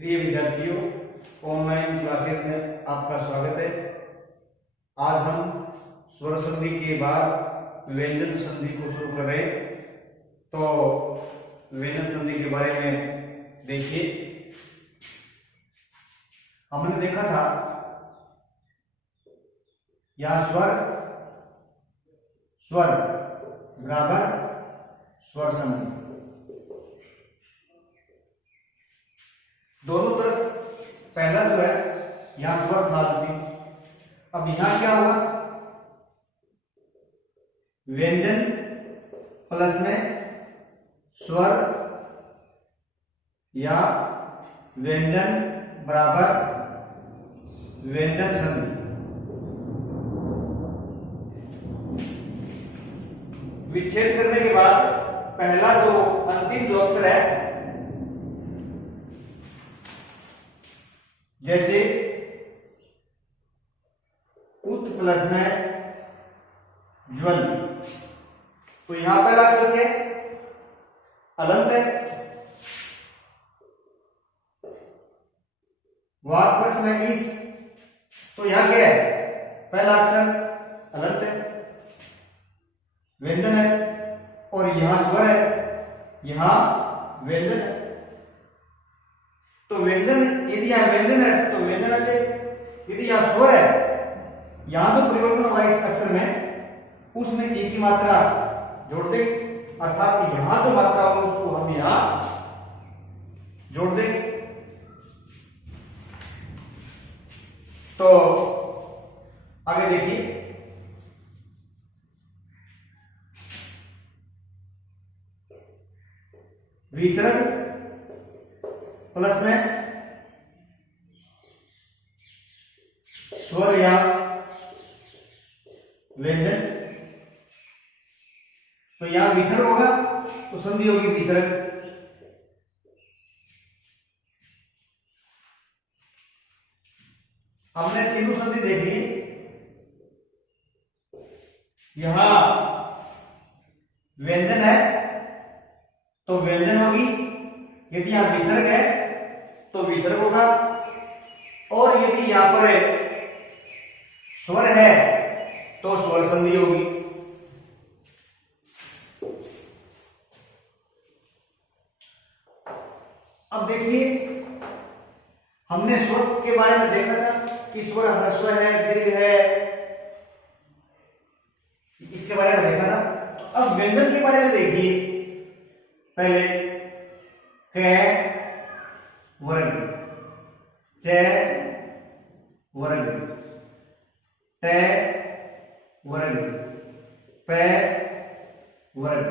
प्रिय विद्यार्थियों, online classes में आपका स्वागत है। आज हम स्वर संधि के बाद व्यंजन संधि को शुरू कर रहे हैं। तो व्यंजन संधि के बारे में देखिए, हमने देखा था यह स्वर स्वर बराबर स्वर संधि, दोनों तरफ पहला जो है यहां स्वर था। अब यहां क्या हुआ, व्यंजन प्लस में स्वर या व्यंजन बराबर व्यंजन संधि। विच्छेद करने के बाद पहला जो अंतिम जो अक्षर है, जैसे उत प्लस में ज्वल, तो यहां पहला अक्षर क्या है, अलंत है। वाक प्लस में इस, तो यहां क्या है, पहला अक्षर अलंत है, व्यंजन है। और यहां स्वर है, यहां व्यंजन है। तो व्यंजन, यदि यहां व्यंजन है तो व्यंजन आ जाए। यदि यहां स्वर है, यहां जो परिवर्तन हुआ इस अक्षर में, उसमें एक ही मात्रा जोड़ देंगे, अर्थात कि यहां जो मात्रा होगी उसको हम यहां जोड़ देंगे। तो आगे देखिए, विसर्ग प्लस में स्वर या व्यंजन, तो यहां विसर्ग होगा तो संधि होगी विसर्ग। हमने तीनों संधि देख ली। यहां व्यंजन है तो व्यंजन होगी, यदि यहां विसर्ग है तो विसर्ग होगा, और यदि यहां पर स्वर है तो स्वर संधि होगी। अब देखिए, हमने स्वर के बारे में देखा था कि स्वर ह्रस्व है, दीर्घ है, इसके बारे में देखा था। तो अब व्यंजन के बारे में देखिए। पहले क वर्ग, च वर्ग, ट वर्ग, प वर्ग,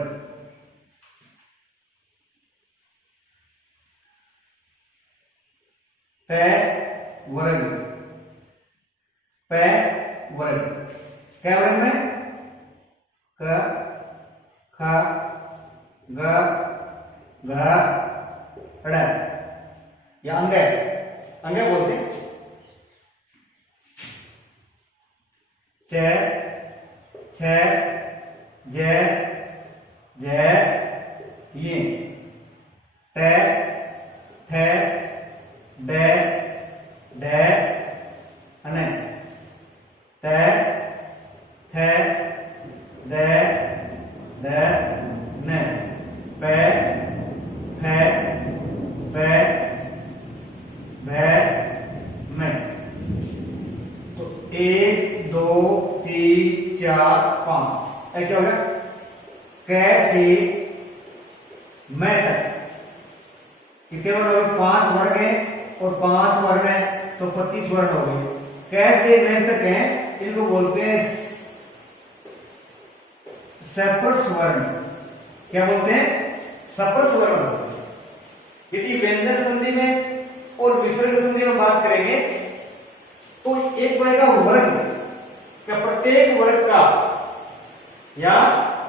त वर्ग, प वर्ग। क्या वर्ग में क, ख, ग, घ, ड़, या अंग, अंग बोलते हैं। च, छ, ज, झ, ये, ट, ठ, ड, ढ, अने, त, थ, द, ध, न, प, फ, प, भ, म। तो 1 2 3 4 5, क्या हो गया, क से मैं तक कितने वर्ण हो गए, 5 वर्ग है, और 5 वर्ण है तो 25 वर्ण हो गए। क से मैं तक है, इनको बोलते हैं सप्रस वर्ण। क्या बोलते हैं, सप्रस वर्ण। यदि व्यंजन संधि में और विसर्ग संधि में बात करेंगे तो एक बनेगा वर्ग, क्या प्रत्येक वर्ग का, या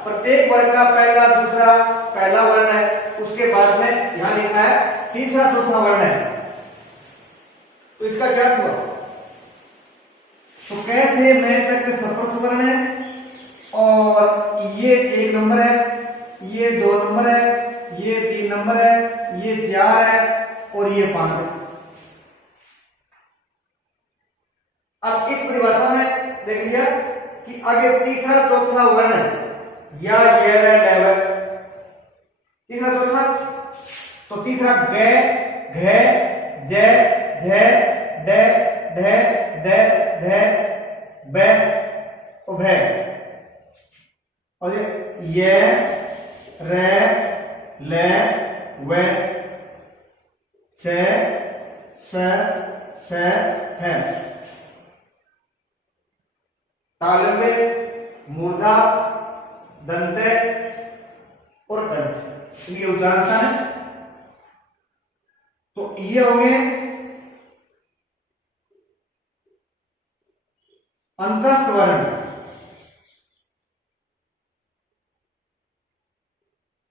प्रत्येक वर्ग का पहला दूसरा पहला वर्ण है, उसके बाद में यहां लिखा है तीसरा चौथा वर्ण है। तो इसका क्या हुआ, तो कैसे मैं तक सप्रस वर्ण है, और ये 1 नंबर है, ये 2 नंबर है, ये 3 नंबर है, ये 4 है और ये 5 है। अब इस परिभाषा में देख लिया कि आगे तीसरा चौथा वर्ण या ये लेवल, तीसरा चौथा, तो तीसरा ग घ ज झ ड ढ द ध ब और भ, और ये र ल व छ स स है। ताल में मूर्धा, दंत और कंठ, ये उदाहरण है। तो ये होंगे अंतस्थ वर्ण,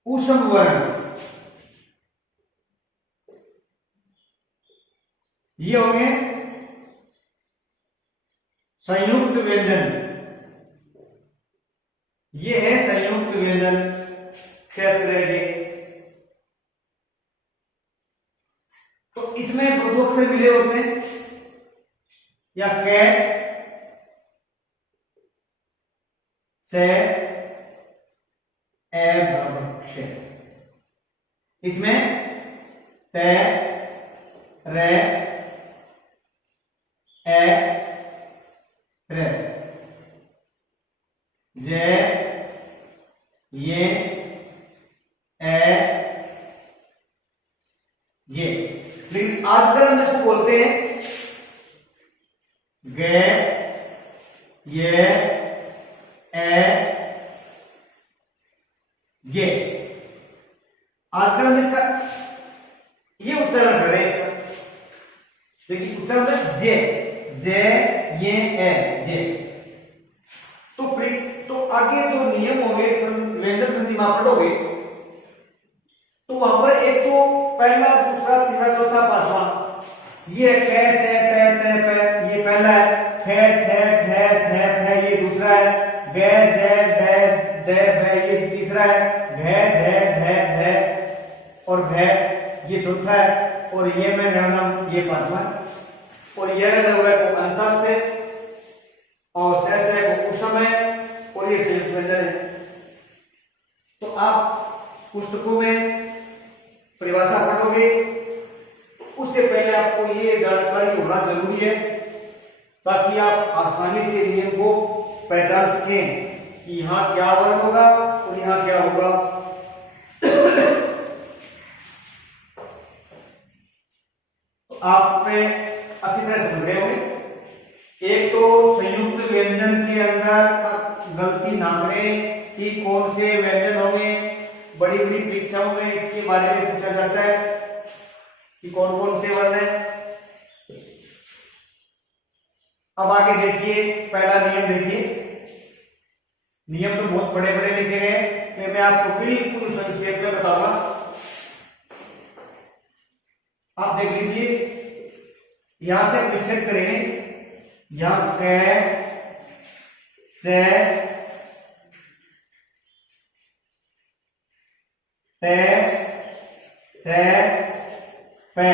ऊष्म वर्ण, ये होंगे संयुक्त व्यंजन, ये है संयुक्त व्यंजन क्षेत्र के। तो इसमें दो अक्षर मिले होते हैं, या कै से एवक्ष, इसमें त रे ए रे जे ये ए ये। लेकिन आजकल हम इसको बोलते हैं गे ये ए ये। आजकल हम इसका ये उच्चारण कर रहे हैं इसका, देखिए उच्चारण जे जे ये ए जे। तो आगे जो नियम होंगे व्यंजन संधि में पढ़ोगे, तो वहां पर एक तो पहला, दूसरा, तीसरा, चौथा, पांचवा, ये कै चे टे ते पे ये पहला है, खे छे ठे थे फे ये दूसरा है, गे जे डे दे भे ये तीसरा है, घे धे ढे धे और भे ये चौथा है, और ये में गणनम ये पांचवा, और यह लघु को अंतस्थ है, और शेष है वो ऊष्म है, और ये संयुक्त व्यंजन है। तो आप पुस्तकों में परिभाषा पढ़ोगे, उससे पहले आपको ये जानकारी होना जरूरी है, ताकि आप आसानी से नियम को पहचान सकें कि यहाँ क्या वर्ण होगा और यहाँ क्या होगा। तो आपने अच्छी तरह समझ गए होंगे। एक तो संयुक्त व्यंजन के अंदर गलती ना करें कि कौन से व्यंजन होंगे, बड़ी बड़ी परीक्षाओं में इसके बारे में पूछा जाता है कि कौन कौन से वर्ण है। अब आगे देखिए, पहला नियम देखिए। नियम तो बहुत बड़े बड़े लिखे गए, मैं आपको बिल्कुल संक्षेप में बताऊंगा। आप देख लीजिए, यहां से विच्छेद करेंगे, यहां कै से ते ते पे,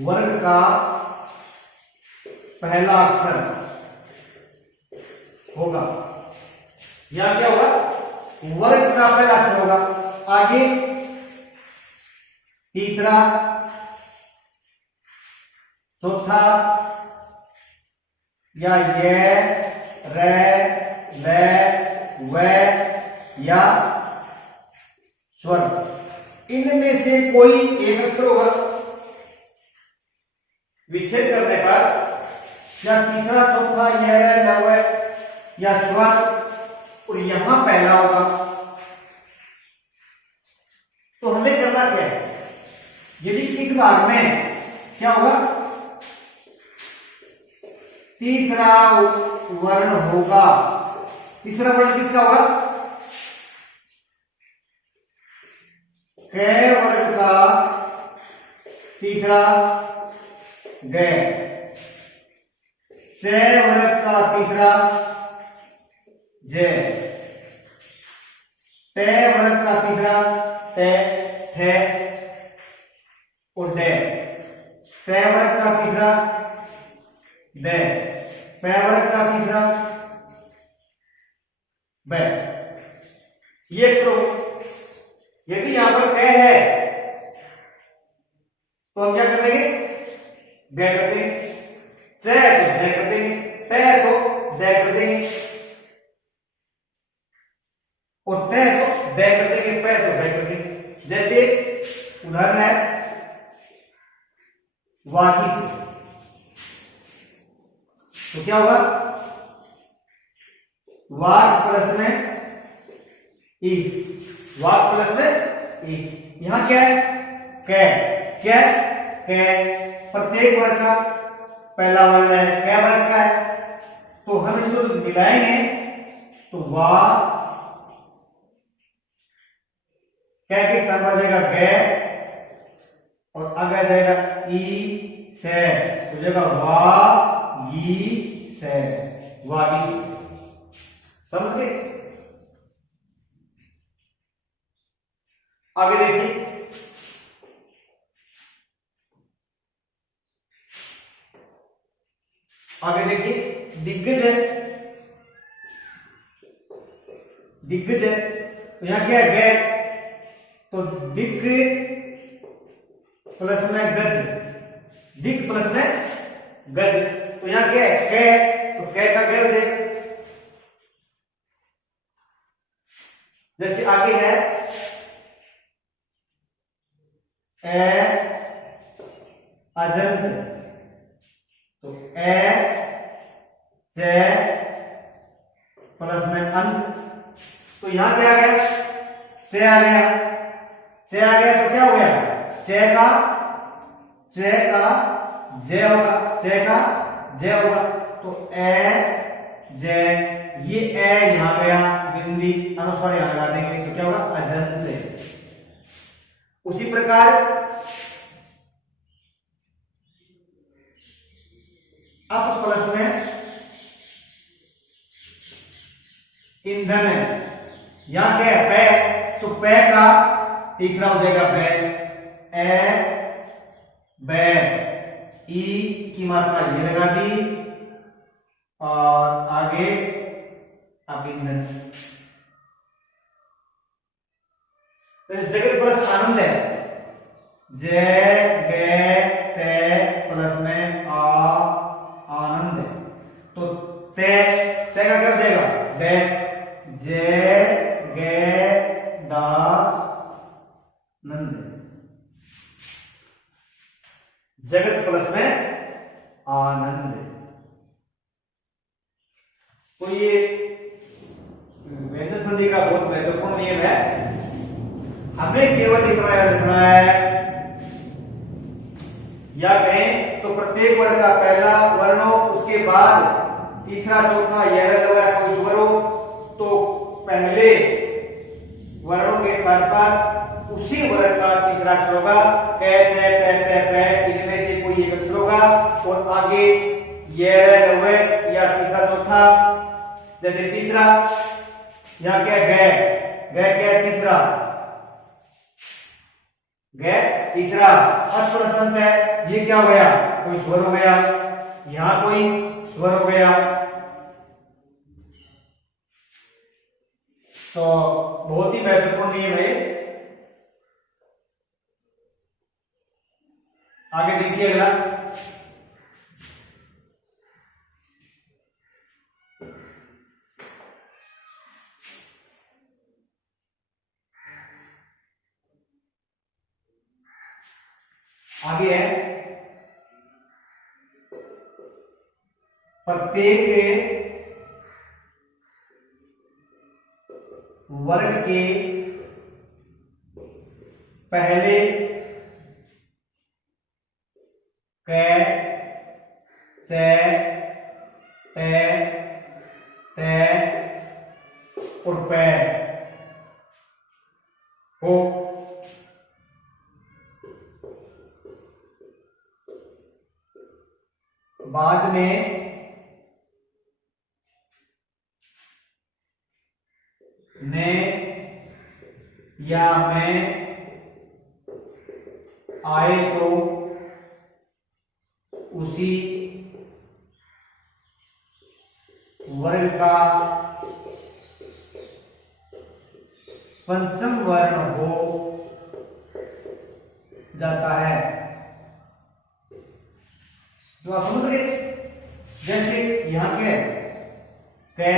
वर्ग का पहला अक्षर होगा। यहां क्या होगा? वर्ग का पहला अक्षर होगा। आगे तीसरा, चौथा, या ये रे ले व या स्वर, इनमें से कोई एक अक्षर होगा। विच्छेद करने पर या तीसरा, चौथा, ये रे ल व या स्वर, और यहां पहला होगा। तो हमें करना क्या है? यदि इस भाग में क्या होगा? तीसरा वर्ण होगा। तीसरा वर्ण किसका होगा? कै वर्ग का तीसरा ग, से वर्ग का तीसरा ज, टे वर्ग का तीसरा टे थे, बै, ये अक्षर हो गए। यदि यहां पर क है तो हम क्या कर देंगे, बै कर देंगे, च है तो ज कर देंगे, ट है तो द कर देंगे, और त है तो द कर देंगे, प है तो बै कर देंगे। जैसे उदाहरण है वागी से, तो क्या होगा, वाट प्लस में इस, वाट प्लस में इस, यहां क्या है, कै, क्या कै, प्रत्येक वर्ग का पहला वर्ण है, कै वर्ग का है, तो हम इसको मिलाएंगे तो वा, कै के स्थान पर जाएगा कै, और आगे जाएगा ई से, तो जाएगा वा गी से, वागी। समझ गए? आगे देखिए, आगे देखिए, दिग्गज है, दिग्गज है, तो यहां क्या है, गै, तो दिग्ग प्लस में गज, दिग्ग प्लस में गज, तो यहां क्या है, कै, तो कै का कै हो जाएगा। जैसे आगे है ए अजंत, तो ए च प्लस में अंत, तो यहां क्या आ गया, च आ गया, च आ गया तो क्या हो गया, च का ज होगा, च का ज होगा, तो ए ज, ये ए यहां गया, बिंदी अनुस्वार यहां लगा देंगे, तो क्या होगा, अजंत। उसी प्रकार अप प्लस में ईंधन है, यहां क्या है, पै, तो पै का तीसरा हो जाएगा बै, ए बै, ई की मात्रा ये लगा दी, और आगे अब ईंधन। जगत प्लस आनंद है, ज गे ते प्लस में आ, आनंद है, तो ते, ते का क्या हो जाएगा, दे, जे गे दा नंद, जगत प्लस में आनंद। तो ये व्यंजन संधि का बहुत महत्वपूर्ण नियम है, हमें केवल इतना याद रखना है, या कहें तो प्रत्येक वर्ग का पहला वर्ण हो, उसके बाद तीसरा चौथा यह लगा कोई स्वर हो, तो पहले वर्णों के स्थान पर उसी वर्ग का तीसरा अक्षर होगा, कै थे टे ते पै, इनमें से कोई एक अक्षर होगा, और आगे यह लवे या तीसरा चौथा, जैसे तीसरा यहां क्या गै, गै क्या है, तीसरा गै, तीसरा अष्टप्रसंत है, ये क्या हो गया, कोई स्वर हो गया, यहां कोई स्वर हो गया, तो बहुत ही महत्वपूर्ण नियम है। आगे देखिए अगला, आगे है प्रत्येक वर्ग के पहले कै च टे ते और पै हो, बाद में ने या में आए तो उसी वर्ग का पंचम वर्ण हो जाता है। तो आप समझ गए, जैसे यहां क्या है, कै,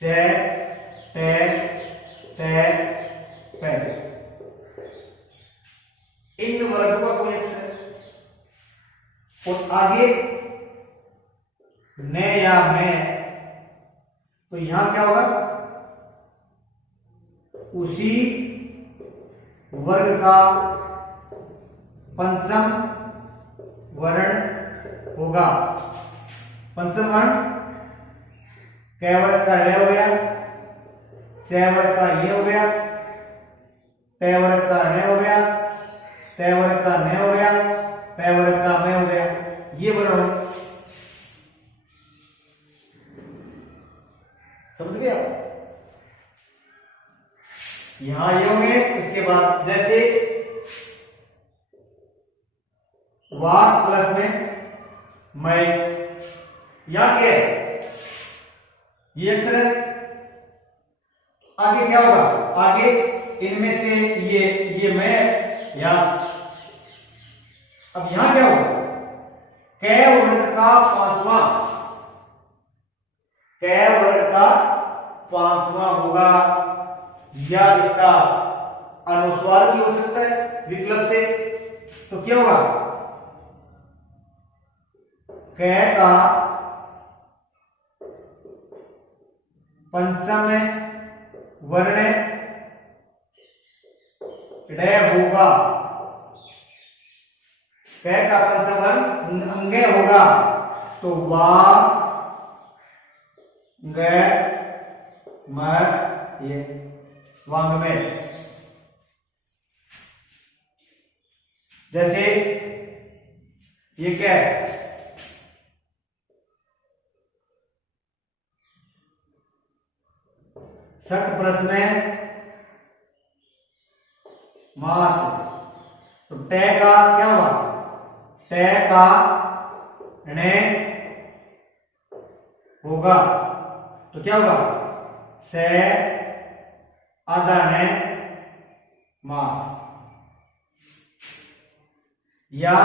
चे, टे, ते, पै, इन वर्गों का कोई अक्षर है। और आगे ने या मैं, तो यहां क्या होगा, उसी वर्ग का पंचम वर्ण होगा। पंचम वर्ण कै वर्ग का ड़ हो गया, च वर्ग का ये हो गया, टे वर्ग का ण हो गया, ते वर्ग का न हो गया, पै वर्ग का मैं हो गया। ये वर्ण हो, समझ गए आप? यहां ये होंगे। इसके बाद जैसे वाक प्लस में मैं, यहां क्या है, ये अक्षर है। आगे क्या होगा, आगे इनमें से ये मैं, यहां, अब यहां क्या होगा, कै वर्ग का पांचवा, कै वर्ग का पांचवा होगा, या इसका अनुस्वार भी हो सकता है विकल्प से। तो क्या होगा, कै का पंचम वर्ण ड़ होगा, कै का पंचम वर्ण अंगे होगा, तो वा ग म, ये वांग में। जैसे ये क्या है, षट प्लस में मास, तो टे का क्या हुआ, टे का णे होगा, तो क्या होगा, से आधा णे मास, या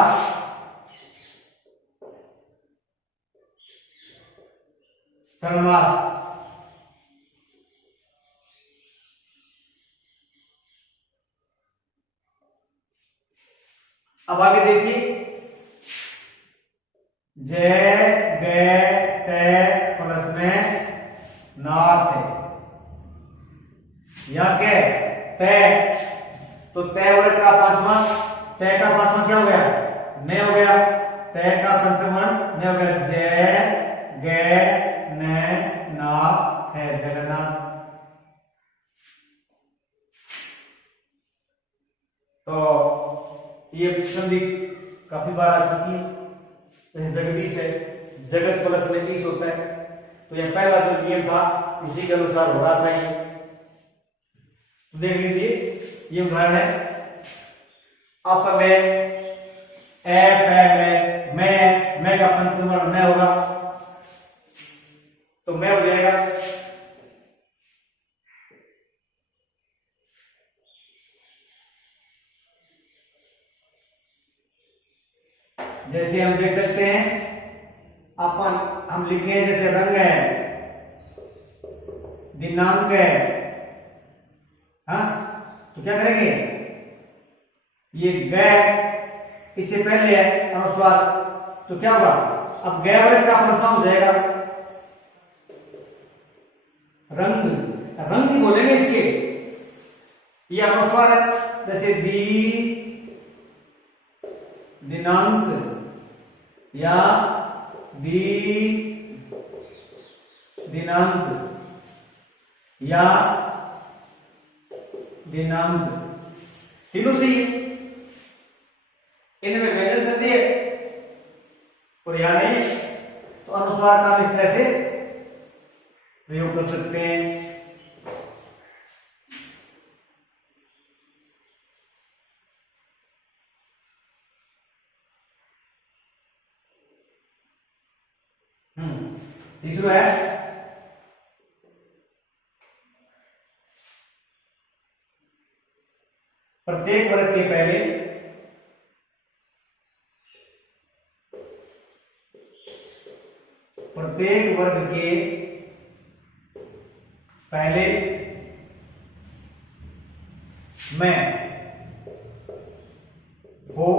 सर्वनाश। अब आगे देखिए, जय गए ते प्लस में नाथ है, यहां क्या ते, तो ते वर्ग का पांचवा, ते का पांचवा क्या हो गया, ने हो गया, ते का पंचम वर्ण ने हो गया, जय गए ने नाथ है, जगन्नाथ। तो ये संधि काफी बार आ चुकी है। जैसे जगदीश है, जगत प्लस में ईश होता है, तो यह पहला जो नियम था उसी के अनुसार हो रहा था ये। तो देख लीजिए, ये उदाहरण है, अप में, ए पै में, मैं का पंचम वर्ण मैं होगा, तो मैं हो जाएगा। जैसे हम देख सकते हैं, अपन हम लिखे हैं, जैसे रंग है, दिनांक है, हाँ, तो क्या करेंगे, ये गै इससे पहले है अनुस्वार, तो क्या होगा, अब गै वर्ग का पंचम हो जाएगा, रंग, रंग ही बोलेंगे इसके, ये अनुस्वार है। जैसे दिनांक या दिनांक या दिनांक, तीनों सही है, इनमें व्यंजन संधि है और यहां नहीं है, तो अनुस्वार का हम इस तरह से प्रयोग कर सकते हैं। तीसरा है प्रत्येक वर्ग के पहले मैं हो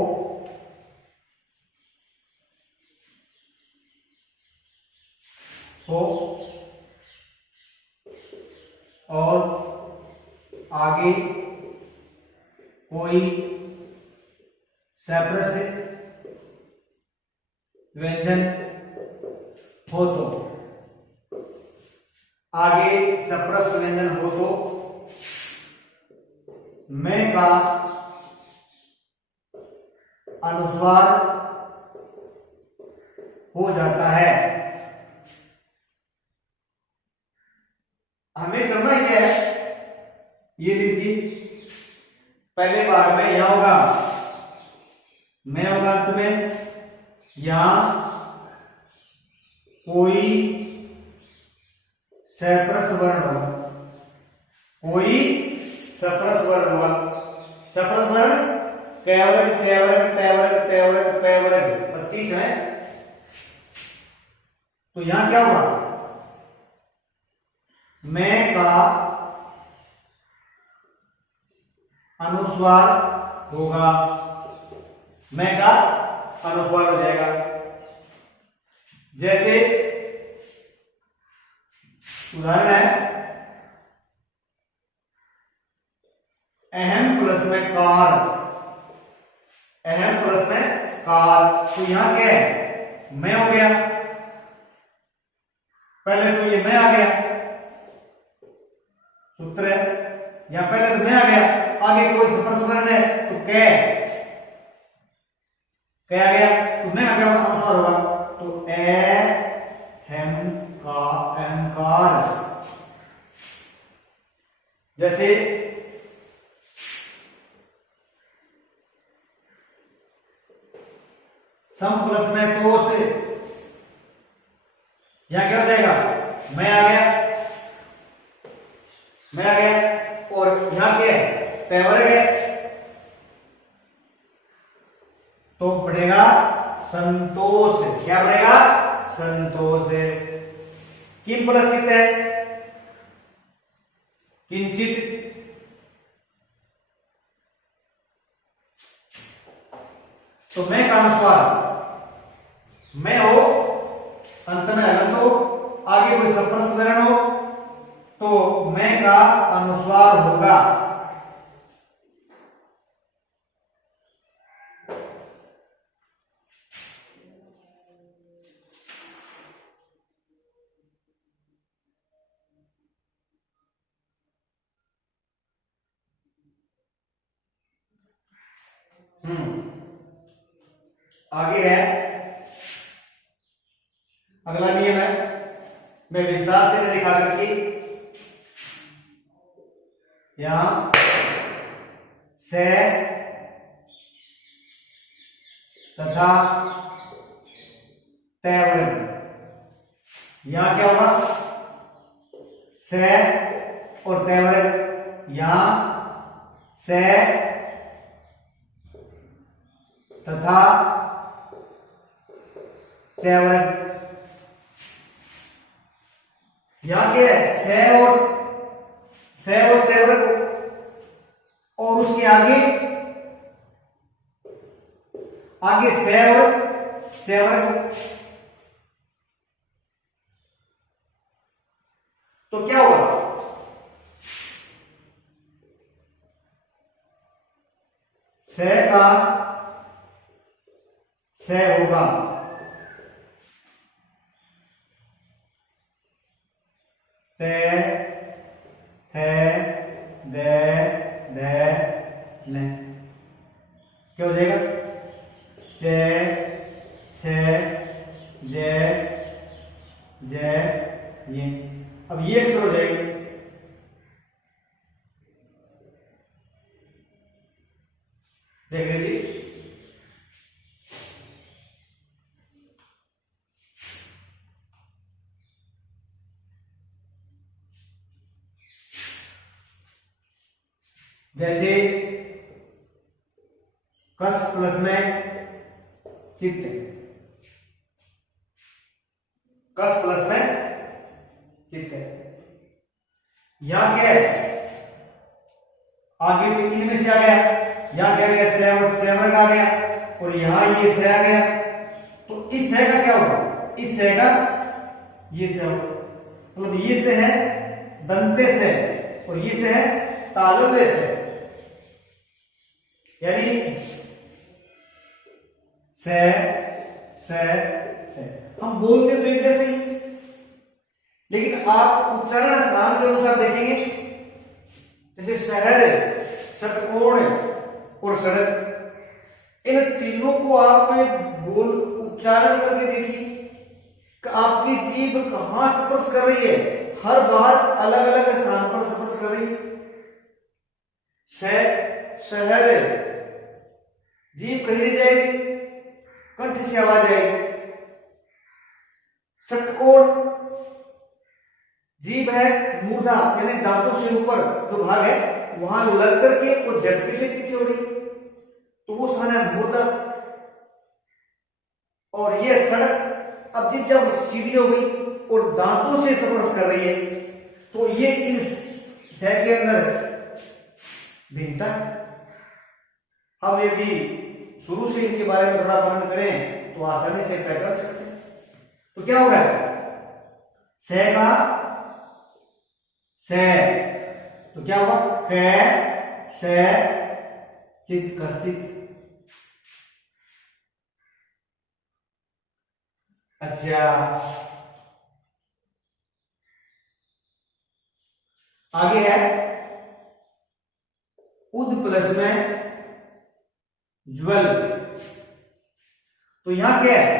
और आगे कोई सैप्रस व्यंजन हो तो, आगे सप्रस व्यंजन हो तो मैं का अनुस्वार हो जाता है। हमें करना क्या है, ये लीजिए, पहले भाग में यहां होगा मैं होगा अंत में, यहां कोई सैप्रस वर्ण होगा, कोई सप्रस वर्ण होगा। सप्रस वर्ण कै वर्ग, चे वर्ग, टे वर्ग, ते वर्ग, पे वर्ग 25 है। तो यहां क्या हुआ, मैं का अनुस्वार होगा, मैं का अनुस्वार हो जाएगा। जैसे उदाहरण है अहम प्लस में कार, अहम प्लस में कार, तो यहां क्या है, मैं हो गया, पहले तो ये मैं आ गया, सूत्र है, यहां पहले तो मैं आ गया, आगे कोई सप्रस वर्ण है तो कै आ गया, तो मैं आ गया, अनुस्वार होगा, तो अहम का अहंकार। जैसे सम प्लस में तो से, यहां क्या हो जाएगा, मैं आ गया, मैं आ गया, और यहां क्या है, ते वर्ग है, तो पड़ेगा संतोष। क्या पड़ेगा, संतोष। किम प्लस चित है, किंचित, तो मैं का अनुस्वार, मैं हो, अंत में हलंत हो, आगे कोई सप्रस वर्ण हो तो मैं का अनुस्वार होगा। आगे है अगला नियम है, मैं विस्तार से दिखा करके यहां से तथा ते वर्ग, यहां क्या होगा, से और ते वर्ग, यहां से तथा से वर्ग, यहां क्या है, से और ते वर्ग, और उसके आगे से और से वर्ग, तो क्या होगा, से का से होगा, ते थे दे दे ने, क्या हो जाएगा, चे छे जे जे ये, अब ये अक्षर हो जाएगी, देख लीजिए, जैसे कस प्लस में चित्त, कस प्लस में चित्त। यहां क्या है, आगे तो इनमें से आ गया, यहां क्या गया, चैवर का आ गया, और यहां ये से आ गया, तो इस से का क्या होगा, इस से का ये से होगा, मतलब ये से है दंते से और ये से है तालव्य से, यानी से हम बोलते तो एक जैसे ही, लेकिन आप उच्चारण स्थान के अनुसार देखेंगे, जैसे शहर, षटकोण और सड़क, इन तीनों को आप बोल उच्चारण करके देखिए कि आपकी जीभ कहां स्पर्श कर रही है, हर बार अलग अलग स्थान पर स्पर्श कर रही है। शहर, जीभ कहीं नहीं जाएगी, कंठ से आवाज आएगी। षटकोण, जीभ है मूर्धा यानी दांतों से ऊपर जो भाग है वहां लग करके और झटके से पीछे हो रही, तो वो स्थान है मूर्धा। और ये सड़क, अब जीभ जब सीधी हो गई और दांतों से स्पर्श कर रही है, तो ये इन शह के अंदर भिन्नता। हम यदि शुरू से इनके बारे में थोड़ा वर्णन करें तो आसानी से पहचान सकते हैं। तो क्या होगा, सह का से, तो क्या होगा, क से चित कश्चित। अच्छा, आगे है उद प्लस में ज्वल, तो यहां क्या है,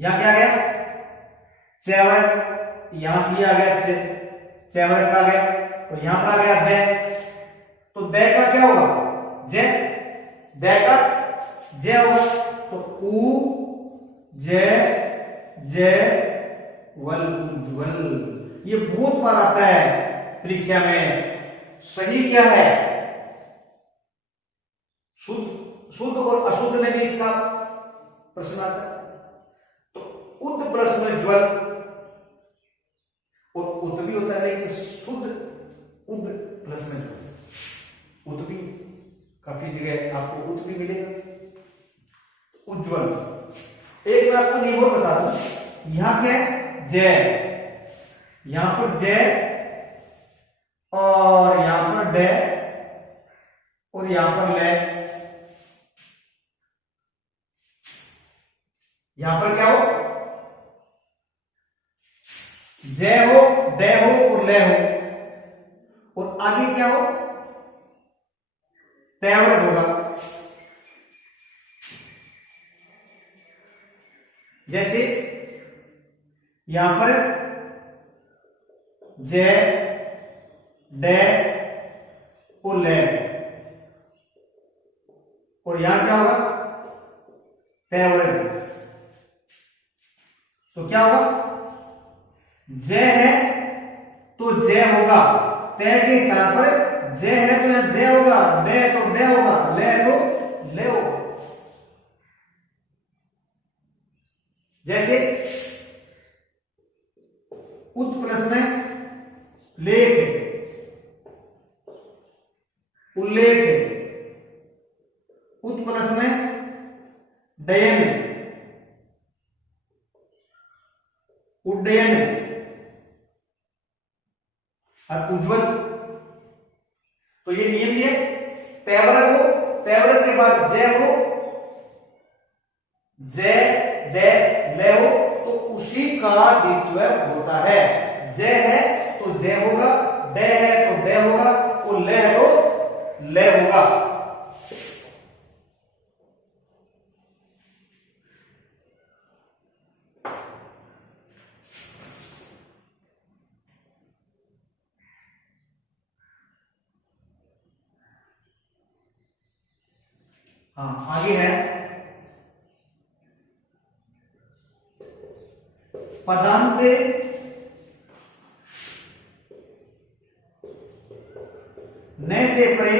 यहां क्या आ गया, चैवर, यहां से आ गया चैवर का आ गया, तो यहां पर आ गया दे, तो दे का क्या होगा, जे, दे का जे होगा, तो उ जे जे वल, उज्वल। ये बहुत बार आता है परीक्षा में। सही क्या है, शुद्ध और अशुद्ध में भी इसका प्रश्न आता है। तो उद प्लस में ज्वल, और उत भी होता है, लेकिन शुद्ध उद प्लस में ज्वल, उत भी काफी जगह आपको उत भी मिलेगा, उज्ज्वल। एक बार आपको ये और बता दूं, यहां क्या है, जय, यहां पर जय और यहां पर डे और यहां पर ले, यहां पर क्या हो, जय हो, डे हो और ले हो, और आगे क्या हो, तैवर होगा। जैसे यहां पर जय, डे और ले, और यहां क्या होगा, तैवर। तो क्या होगा, जय है तो जय होगा, तय के स्थान पर जय है तो यहां जय होगा, डे है तो डे होगा, ले है तो ले होगा। जैसे उत प्लस में लेख, उल्लेख, उत प्लस में डयन, उड्डयन और उज्ज्वल। तो ये नियम भी है, तैवरक हो, तैवरक के बाद जय हो, जय दे ले हो, तो उसी का द्वित्व होता है। जय है तो जय होगा, डे है तो डे होगा, और ले है तो ले होगा। हाँ, आगे है पदांते न से परे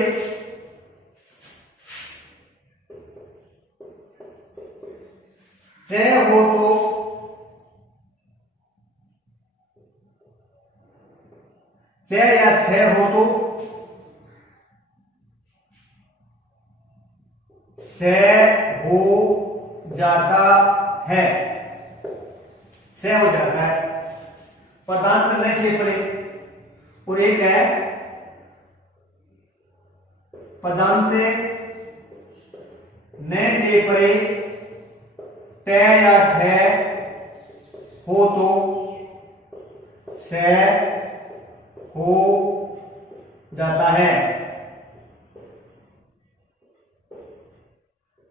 च या छ हो तो से हो जाता है, से हो जाता है। पदांत न से परे, और एक है पदांत न से परे ट या ठ हो तो से हो जाता है।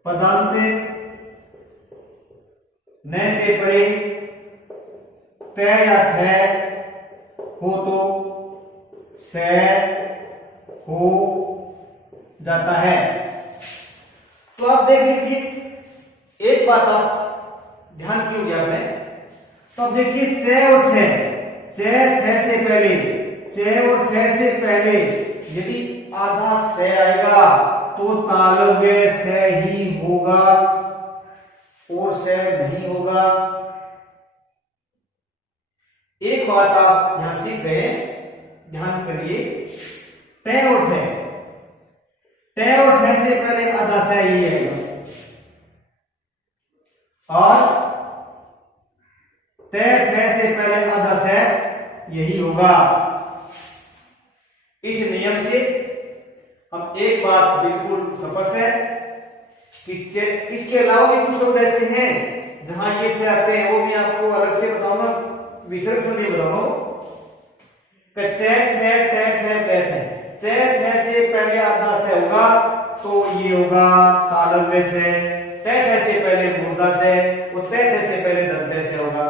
पदांत न से परे त या ठ हो तो से हो जाता है। तो आप देख लीजिए, एक बात आप ध्यान की होगी आपने, तो अब देखिए च और छ से पहले, च और छ से पहले यदि आधा से आएगा तो तालव्य से ही होगा और से नहीं होगा। एक बात आप यहां सीख गए, ध्यान करिए, ट और ठ, ट और ठ से पहले आधा से ही आएगा और त ठ से पहले आधा से यही होगा। इस नियम से हम एक बात बिल्कुल स्पष्ट है कि इसके अलावा भी कुछ शब्द ऐसे हैं जहां ये से आते हैं, वो मैं आपको अलग से बताऊंगा, विसर्ग संधि बताऊंगा। च छ ट ठ त थ, च छ से पहले आधा से होगा तो ये होगा तालव्य से, ट ठ से पहले मूर्धा से, और त थ से पहले दंत्य से होगा।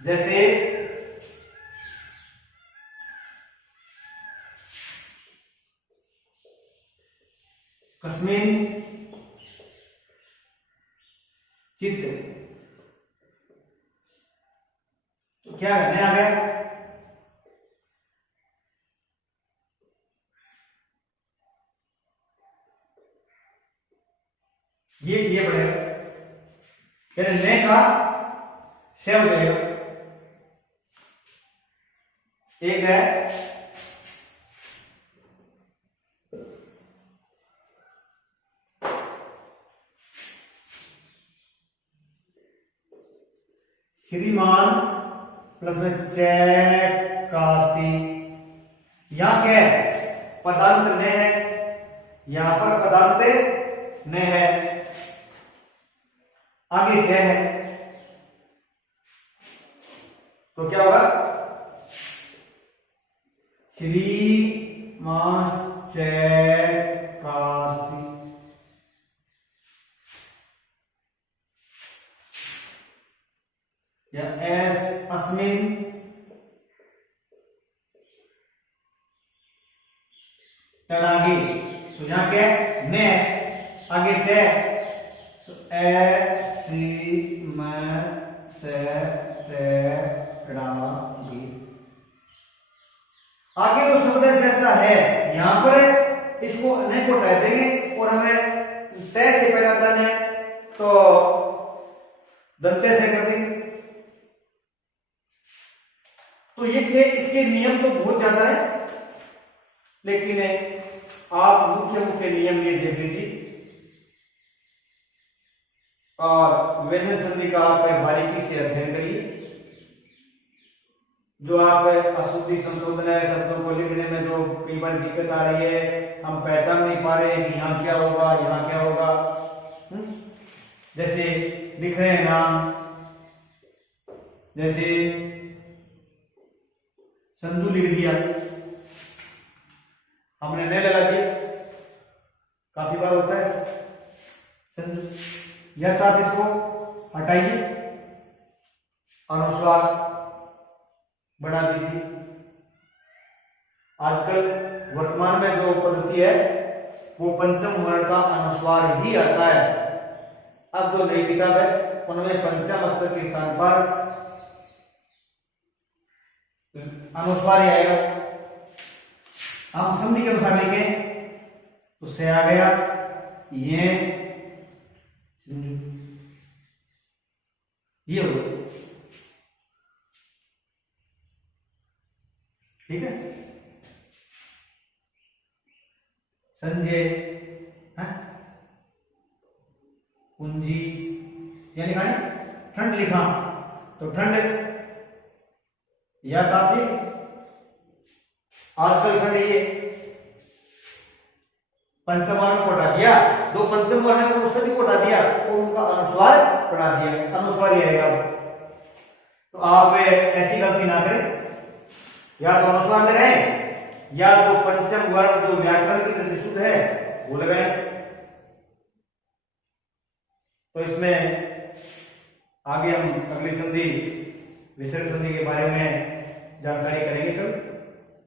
जैसे कस्मिन चित्र, तो क्या करने आ गया, ये पड़ेगा, यानी ने का से हो जाएगा। एक है श्रीमान प्लस में कास्ती, यहां क्या है, पदांत ने है, यहां पर पदांत ने है, आगे च है, तो क्या होगा, श्रीमान कास्ती। या एस अस्मिन तड़ागी, तो यहां क्या है, ने, आगे ते, तो ए सी म से ते तड़ागी। आगे जो शब्द जैसा है यहां पर इसको ने को हटा देंगे और हमें ते से पहले आता है तो दंते से कर देंगे। तो ये थे, इसके नियम तो बहुत ज्यादा है, लेकिन आप मुख्य नियम ये देख लीजिए और व्यंजन संधि का आप बारीकी से अध्ययन करिए। जो आप अशुद्धि संशोधन है, शब्दों को लिखने में जो कई बार दिक्कत आ रही है, हम पहचान नहीं पा रहे हैं कि यहाँ क्या होगा, यहाँ क्या होगा। जैसे लिख रहे हैं नाम, जैसे संधु लिख दिया, हमने ने लगा दिया, काफी बार होता है संधु, या तो आप इसको हटाइए, अनुस्वार बढ़ा दीजिए। आजकल वर्तमान में जो पद्धति है वो पंचम वर्ण का अनुस्वार ही आता है। अब जो नई किताब है उनमें पंचम अक्षर के स्थान पर अनुस्वार ही आएगा। हम संधि के अनुसार लिखें तो से आ गया, ये हो गया। ठीक है, संजय, कुंजी, क्या लिखा है, ठंड लिखा, तो ठंड या काफी, आजकल ठंड, ये पंचम वर्ण को हटा दिया, दो पंचम वर्ण है उससे भी हटा दिया और उनका अनुस्वार पढ़ा दिया, अनुस्वार ही आएगा। तो आप ऐसी गलती ना करें, या तो अनुस्वार ले रहे हैं या जो पंचम वर्ण जो व्याकरण की तरह से शुद्ध है वो लगाएं। तो इसमें आगे हम अगली संधि विसर्ग संधि के बारे में जानकारी करेंगे कल।